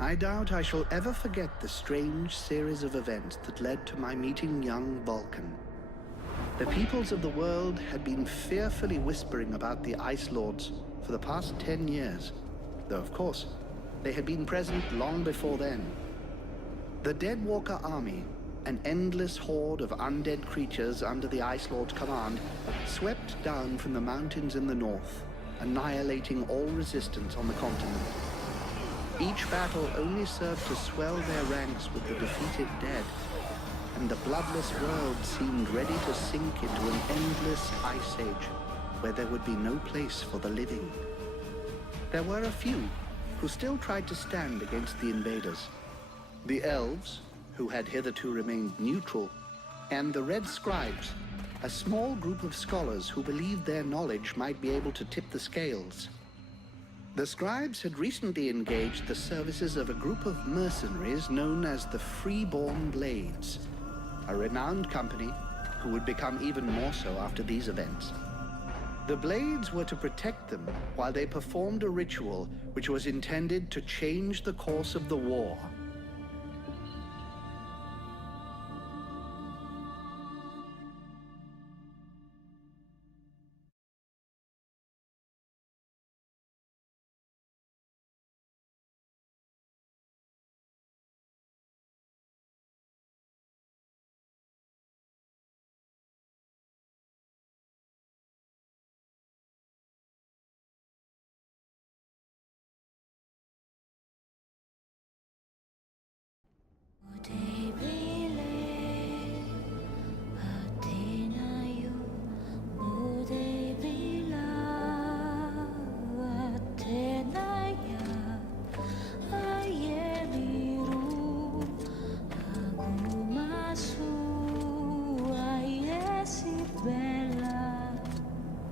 I doubt I shall ever forget the strange series of events that led to my meeting young Vulcan. The peoples of the world had been fearfully whispering about the Ice Lords for the past 10 years, though of course, they had been present long before then. The Deadwalker army, an endless horde of undead creatures under the Ice Lord's command, swept down from the mountains in the north, annihilating all resistance on the continent. Each battle only served to swell their ranks with the defeated dead, and the bloodless world seemed ready to sink into an endless ice age where there would be no place for the living. There were a few who still tried to stand against the invaders. The elves, who had hitherto remained neutral, and the red scribes, a small group of scholars who believed their knowledge might be able to tip the scales. The scribes had recently engaged the services of a group of mercenaries known as the Freeborn Blades, a renowned company who would become even more so after these events. The Blades were to protect them while they performed a ritual which was intended to change the course of the war.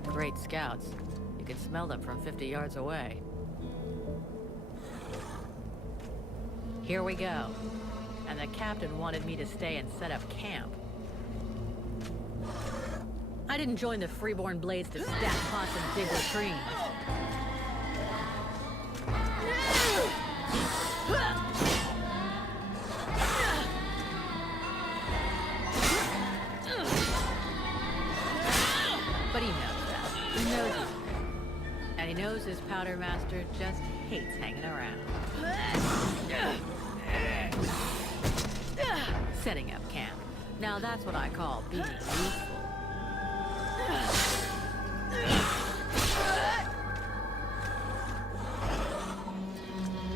Great scouts. You can smell them from 50 yards away. Here we go. And the captain wanted me to stay and set up camp. I didn't join the Freeborn Blades to stack pots and dig latrines. But he knows that. He knows he's there. And he knows his powder master just hates hanging around. Setting up camp. Now that's what I call being useful.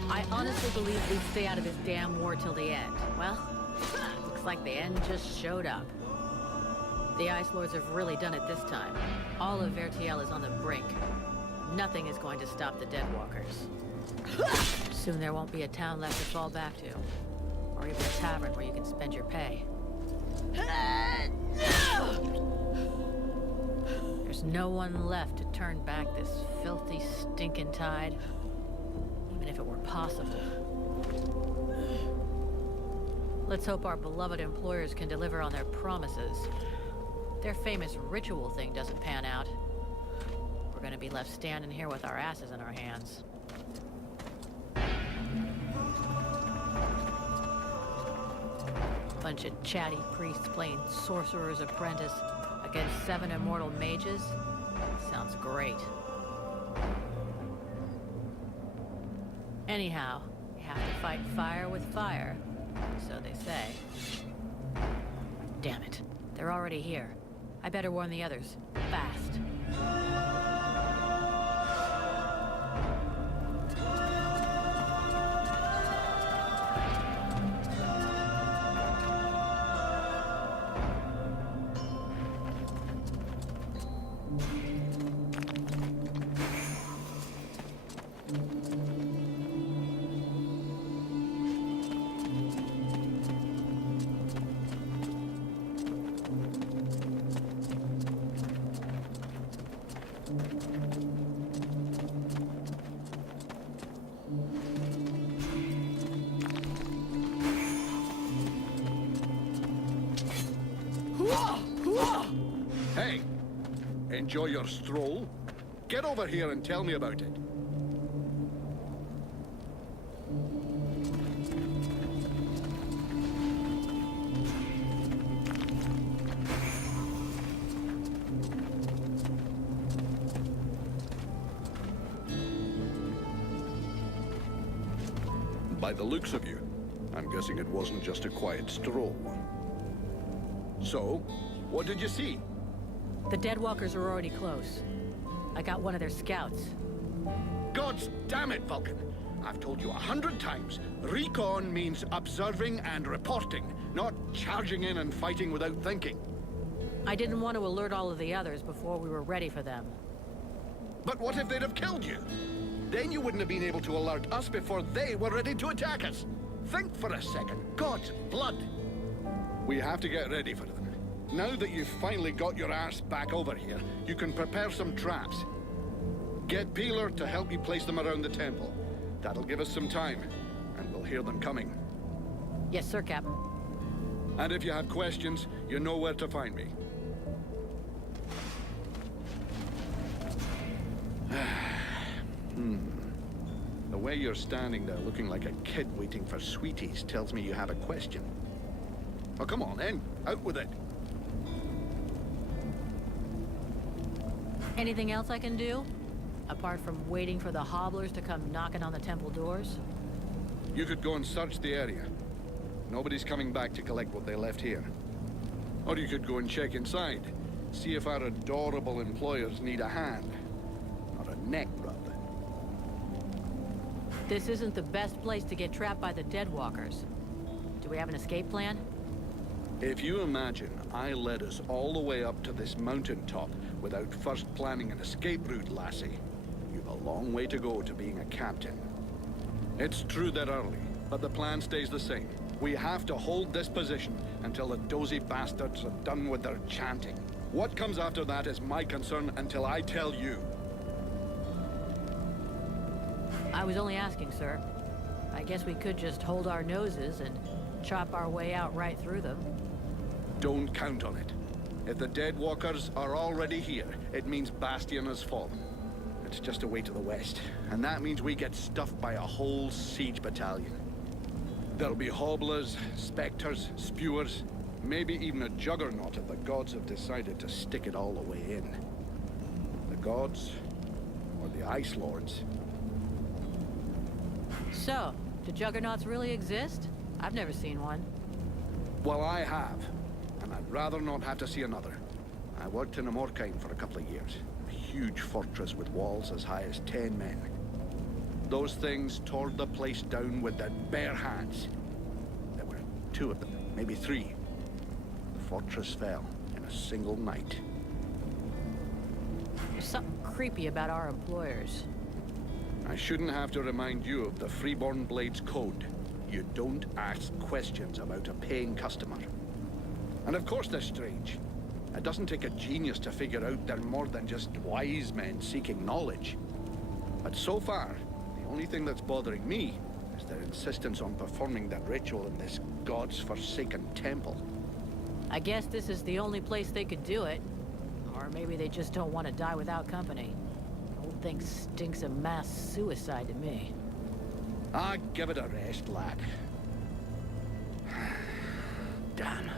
I honestly believe we'd stay out of this damn war till the end. Well, looks like the end just showed up. The Ice Lords have really done it this time. All of Vertiel is on the brink. Nothing is going to stop the Deadwalkers. Soon there won't be a town left to fall back to. Or even a tavern where you can spend your pay. There's no one left to turn back this filthy, stinking tide. Even if it were possible. Let's hope our beloved employers can deliver on their promises. Their famous ritual thing doesn't pan out. We're gonna be left standing here with our asses in our hands. Bunch of chatty priests playing sorcerer's apprentice against 7 immortal mages? Sounds great. Anyhow, you have to fight fire with fire, so they say. Damn it, they're already here. I better warn the others, fast. Hey, enjoy your stroll? Get over here and tell me about it. By the looks of you, I'm guessing it wasn't just a quiet stroll. So, what did you see? The Deadwalkers are already close. I got one of their scouts. Gods damn it, Vulcan! I've told you 100 times, recon means observing and reporting, not charging in and fighting without thinking. I didn't want to alert all of the others before we were ready for them. But what if they'd have killed you? Then you wouldn't have been able to alert us before they were ready to attack us. Think for a second. God's blood! We have to get ready for them. Now that you've finally got your ass back over here, you can prepare some traps. Get Peeler to help you place them around the temple. That'll give us some time, and we'll hear them coming. Yes, sir, Captain. And if you have questions, you know where to find me. The way you're standing there looking like a kid waiting for sweeties tells me you have a question. Oh, come on then. Out with it. Anything else I can do? Apart from waiting for the hobblers to come knocking on the temple doors? You could go and search the area. Nobody's coming back to collect what they left here. Or you could go and check inside. See if our adorable employers need a hand. Or a neck rub. This isn't the best place to get trapped by the Deadwalkers. Do we have an escape plan? If you imagine I led us all the way up to this mountaintop without first planning an escape route, lassie, you've a long way to go to being a captain. It's true they're early, but the plan stays the same. We have to hold this position until the dozy bastards are done with their chanting. What comes after that is my concern until I tell you. I was only asking, sir. I guess we could just hold our noses and chop our way out right through them. Don't count on it. If the Deadwalkers are already here, it means Bastion has fallen. It's just a way to the west, and that means we get stuffed by a whole siege battalion. There'll be hobblers, specters, spewers, maybe even a juggernaut if the gods have decided to stick it all the way in. The gods, or the Ice Lords. So, do juggernauts really exist? I've never seen one. Well, I have, and I'd rather not have to see another. I worked in Amorkine for a couple of years. A huge fortress with walls as high as 10 men. Those things tore the place down with their bare hands. There were 2 of them, maybe 3. The fortress fell in a single night. There's something creepy about our employers. I shouldn't have to remind you of the Freeborn Blades Code. You don't ask questions about a paying customer. And of course they're strange. It doesn't take a genius to figure out they're more than just wise men seeking knowledge. But so far, the only thing that's bothering me is their insistence on performing that ritual in this god's forsaken temple. I guess this is the only place they could do it. Or maybe they just don't want to die without company. The whole thing stinks of mass suicide to me. Ah, give it a rest, lad. Damn.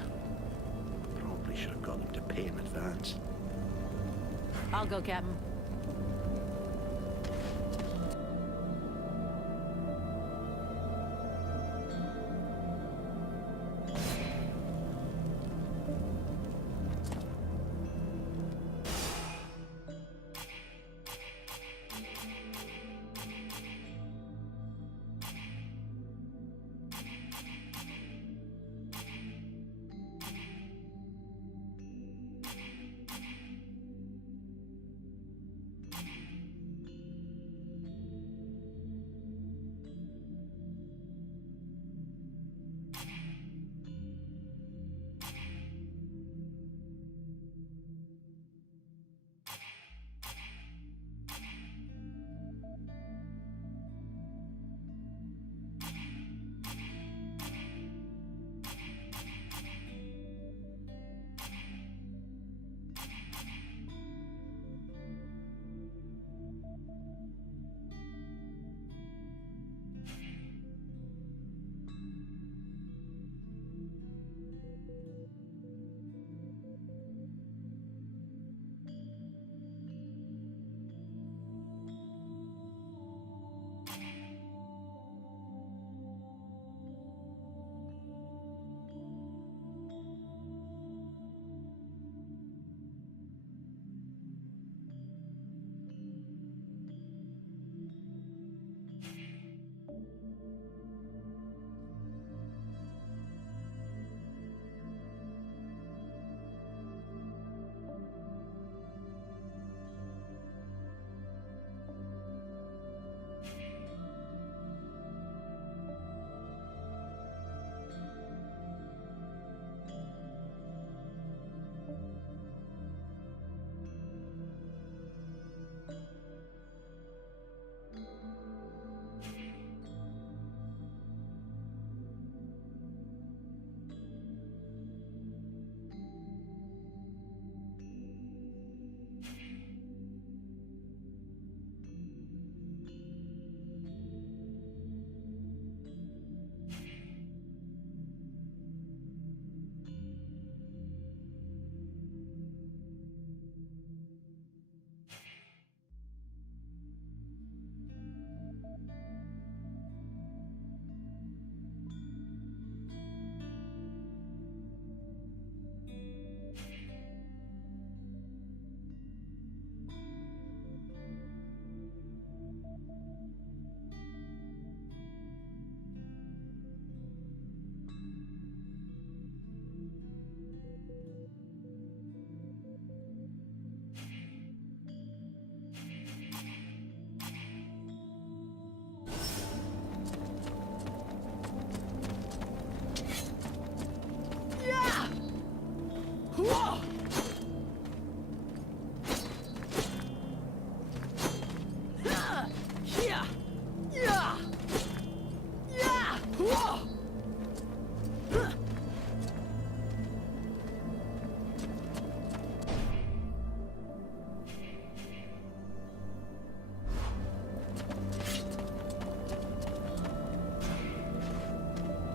Probably should have got them to pay in advance. I'll go, Captain.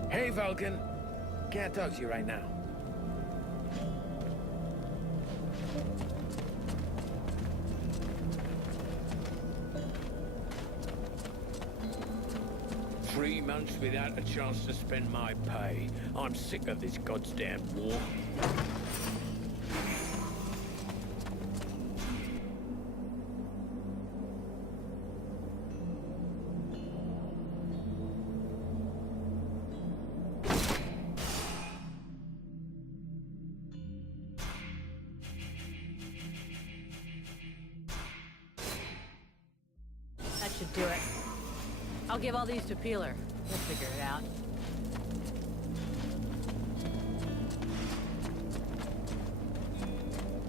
Hey, Vulcan. Can't talk to you right now. Three months without a chance to spend my pay. I'm sick of this goddamn war. That should do it. I'll give all these to Peeler. We'll figure it out.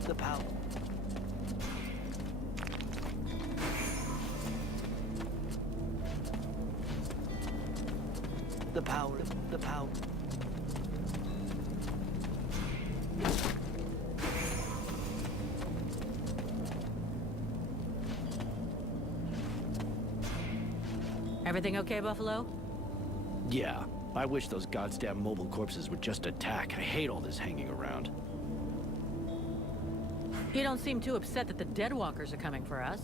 The power. The power. The power. Everything okay, Buffalo? Yeah, I wish those goddamn mobile corpses would just attack. I hate all this hanging around. You don't seem too upset that the Deadwalkers are coming for us.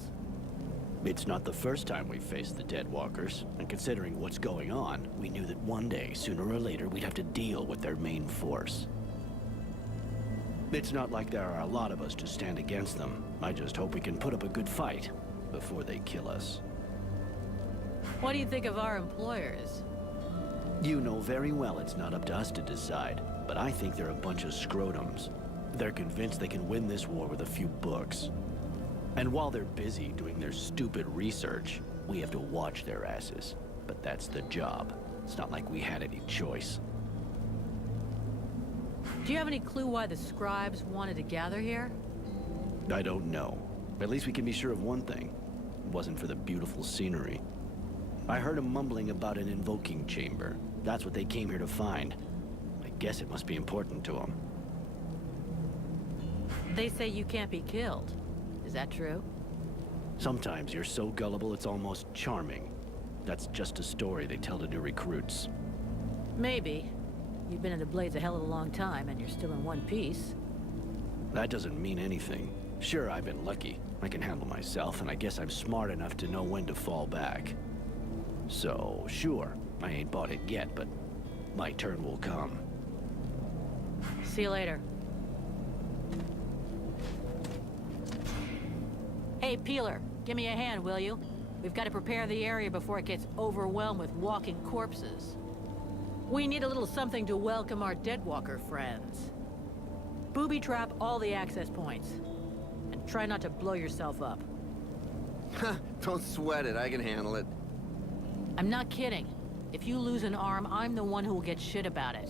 It's not the first time we've faced the Deadwalkers, and considering what's going on, we knew that one day, sooner or later, we'd have to deal with their main force. It's not like there are a lot of us to stand against them. I just hope we can put up a good fight before they kill us. What do you think of our employers? You know very well it's not up to us to decide, but I think they're a bunch of scrotums. They're convinced they can win this war with a few books. And while they're busy doing their stupid research, we have to watch their asses. But that's the job. It's not like we had any choice. Do you have any clue why the scribes wanted to gather here? I don't know. At least we can be sure of one thing. It wasn't for the beautiful scenery. I heard them mumbling about an invoking chamber. That's what they came here to find. I guess it must be important to them. They say you can't be killed. Is that true? Sometimes you're so gullible it's almost charming. That's just a story they tell to new recruits. Maybe. You've been in the Blades a hell of a long time, and you're still in one piece. That doesn't mean anything. Sure, I've been lucky. I can handle myself, and I guess I'm smart enough to know when to fall back. So, sure, I ain't bought it yet, but my turn will come. See you later. Hey, Peeler, give me a hand, will you? We've got to prepare the area before it gets overwhelmed with walking corpses. We need a little something to welcome our Deadwalker friends. Booby trap all the access points. And try not to blow yourself up. Don't sweat it, I can handle it. I'm not kidding. If you lose an arm, I'm the one who will get shit about it.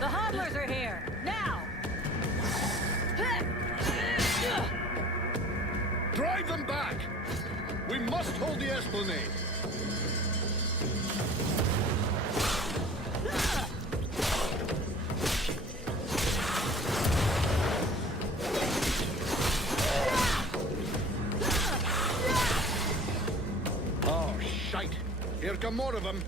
The hodlers are here! Now! Drive them back! We must hold the Esplanade! Oh, shite! Here come more of them.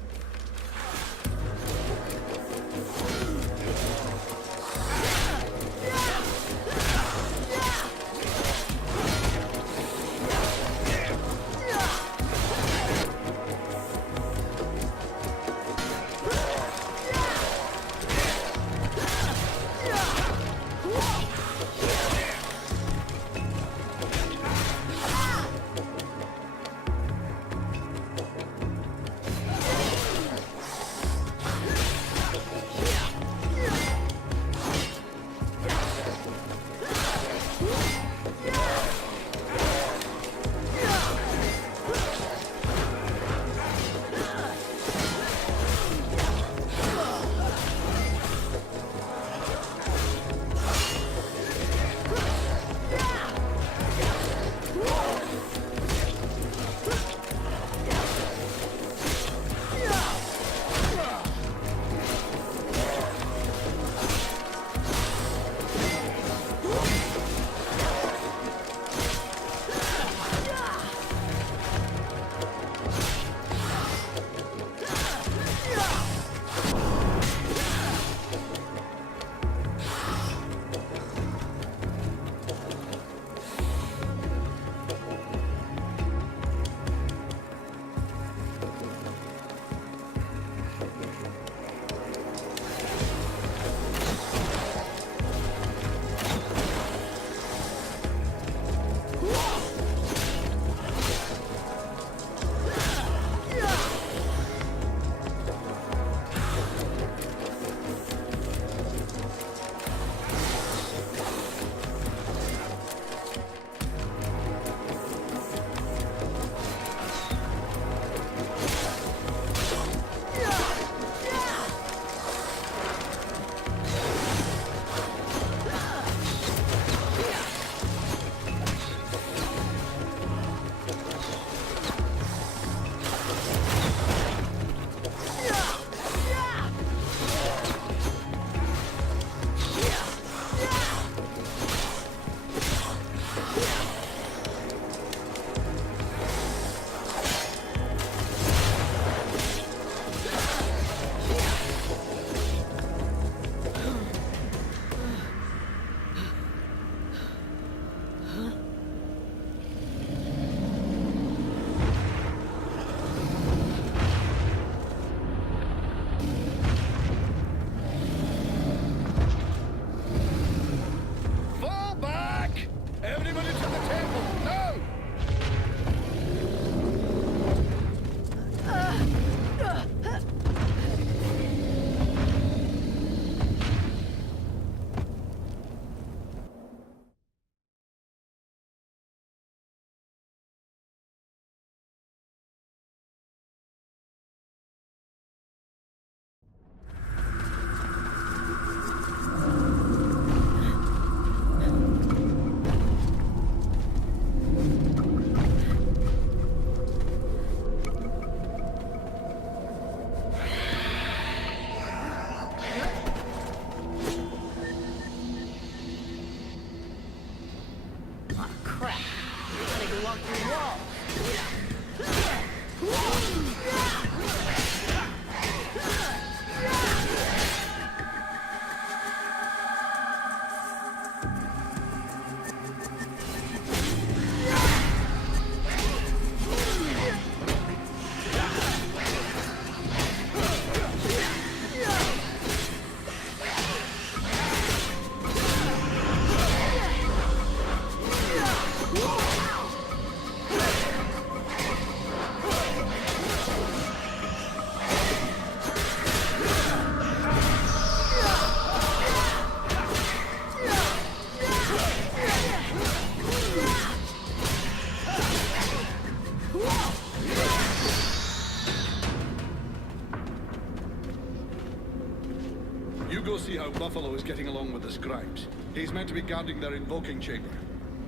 Go see how Buffalo is getting along with the scribes. He's meant to be guarding their invoking chamber.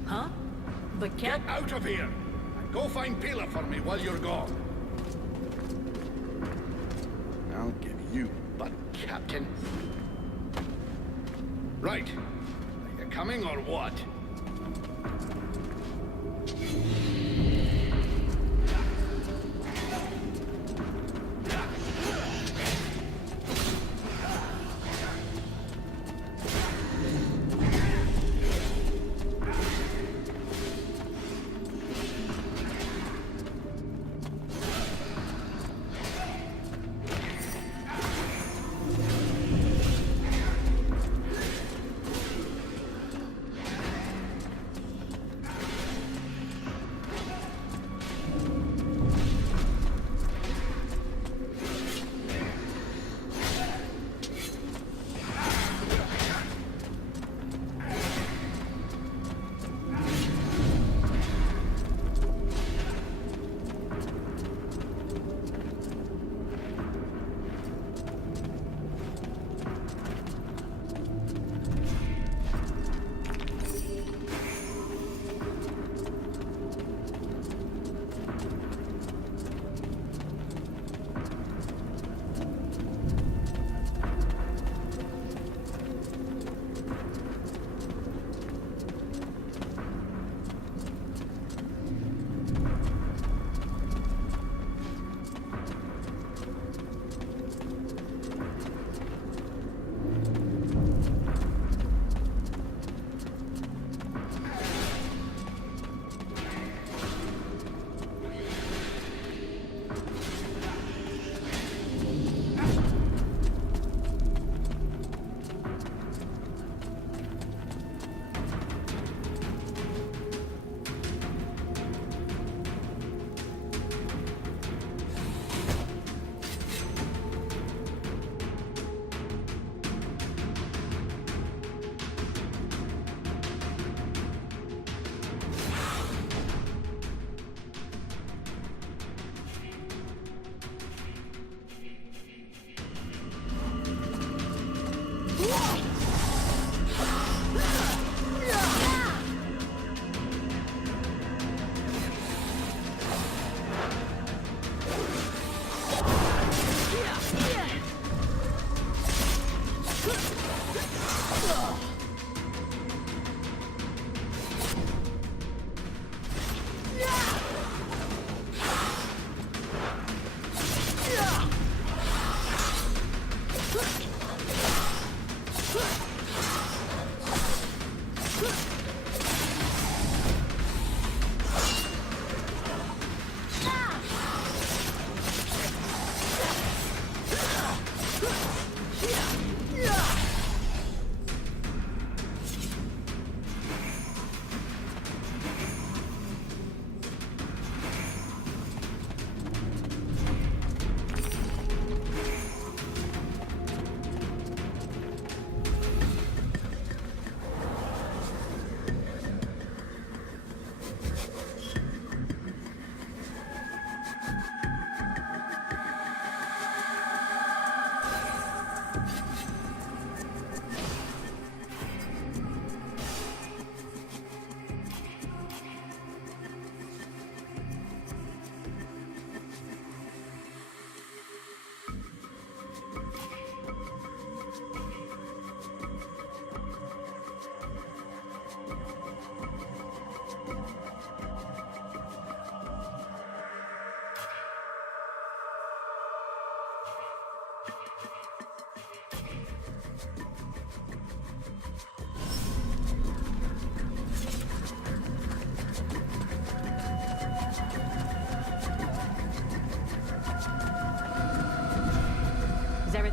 Huh? But Get out of here! And go find Pila for me while you're gone. I'll give you butt, Captain. Right. Are you coming or what?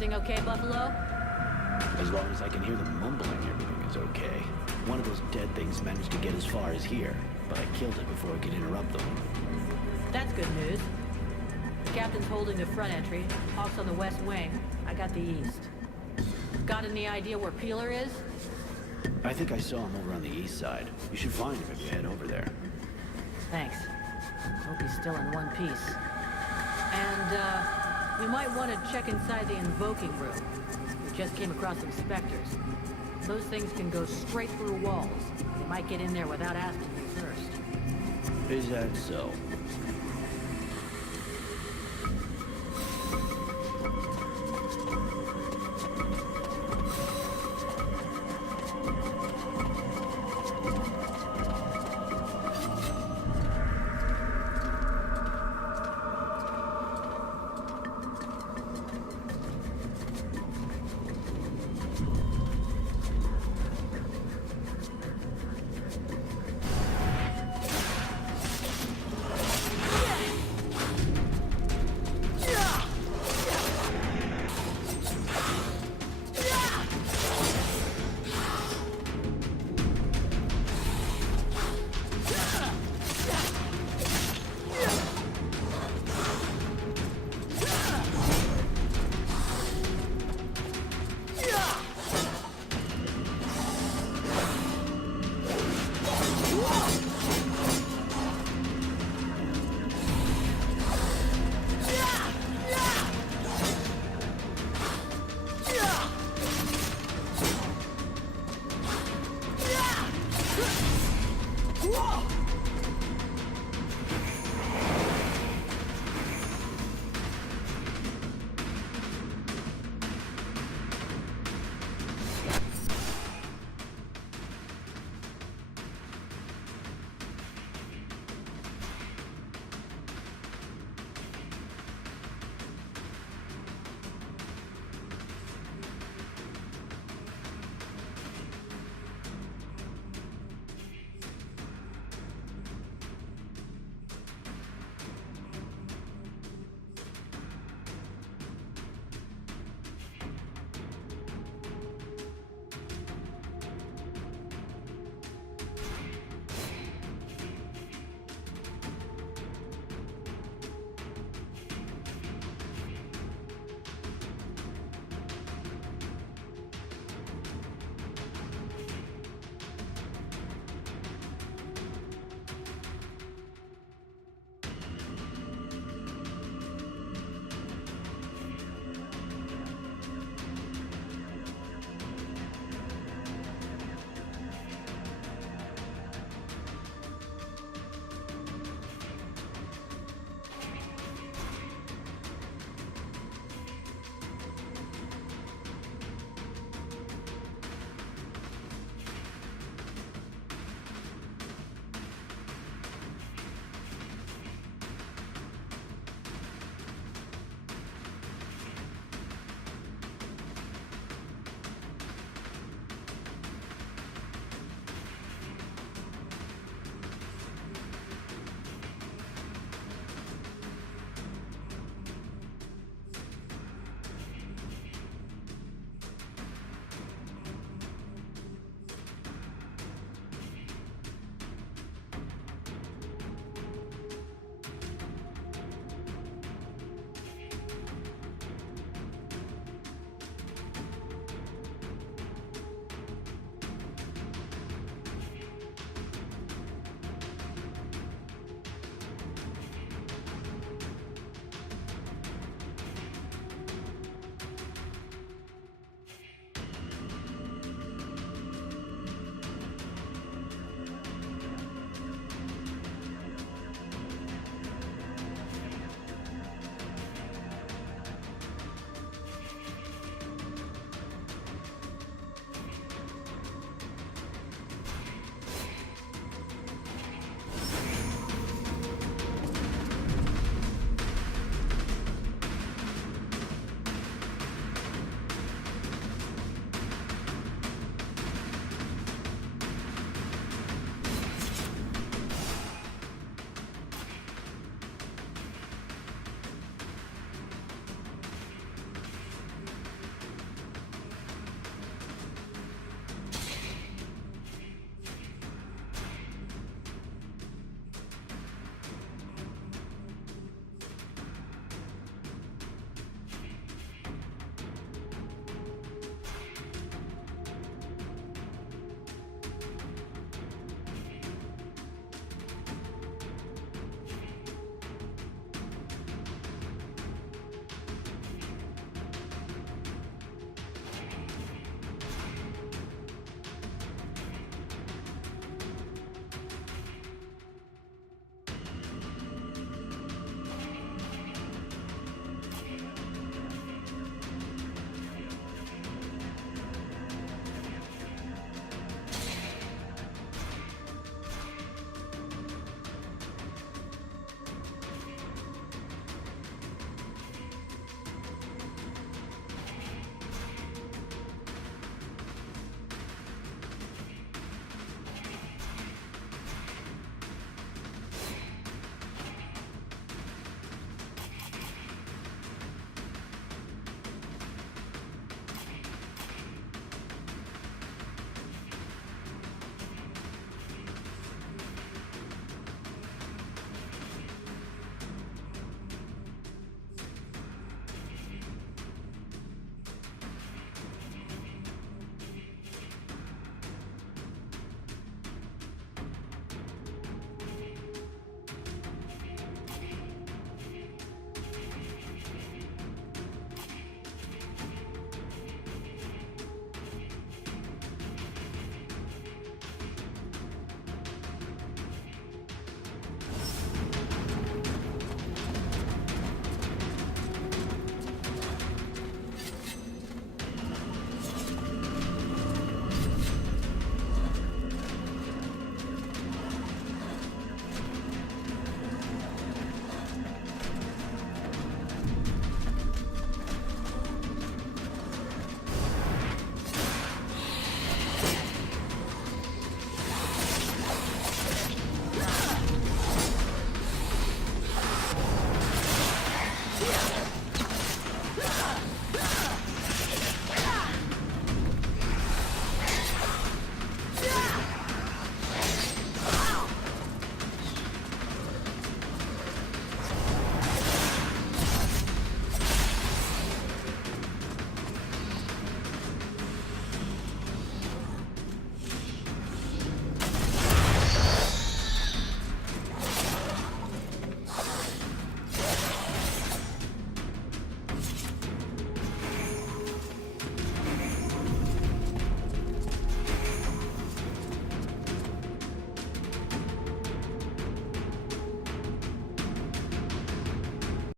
Everything okay, Buffalo? As long as I can hear them mumbling, everything is okay. One of those dead things managed to get as far as here, but I killed it before it could interrupt them. That's good news. The captain's holding the front entry. Hawk's on the west wing. I got the east. Got any idea where Peeler is? I think I saw him over on the east side. You should find him if you head over there. Thanks. Hope he's still in one piece. And, we might want to check inside the invoking room. We just came across some specters. Those things can go straight through walls. They might get in there without asking you first. Is that so?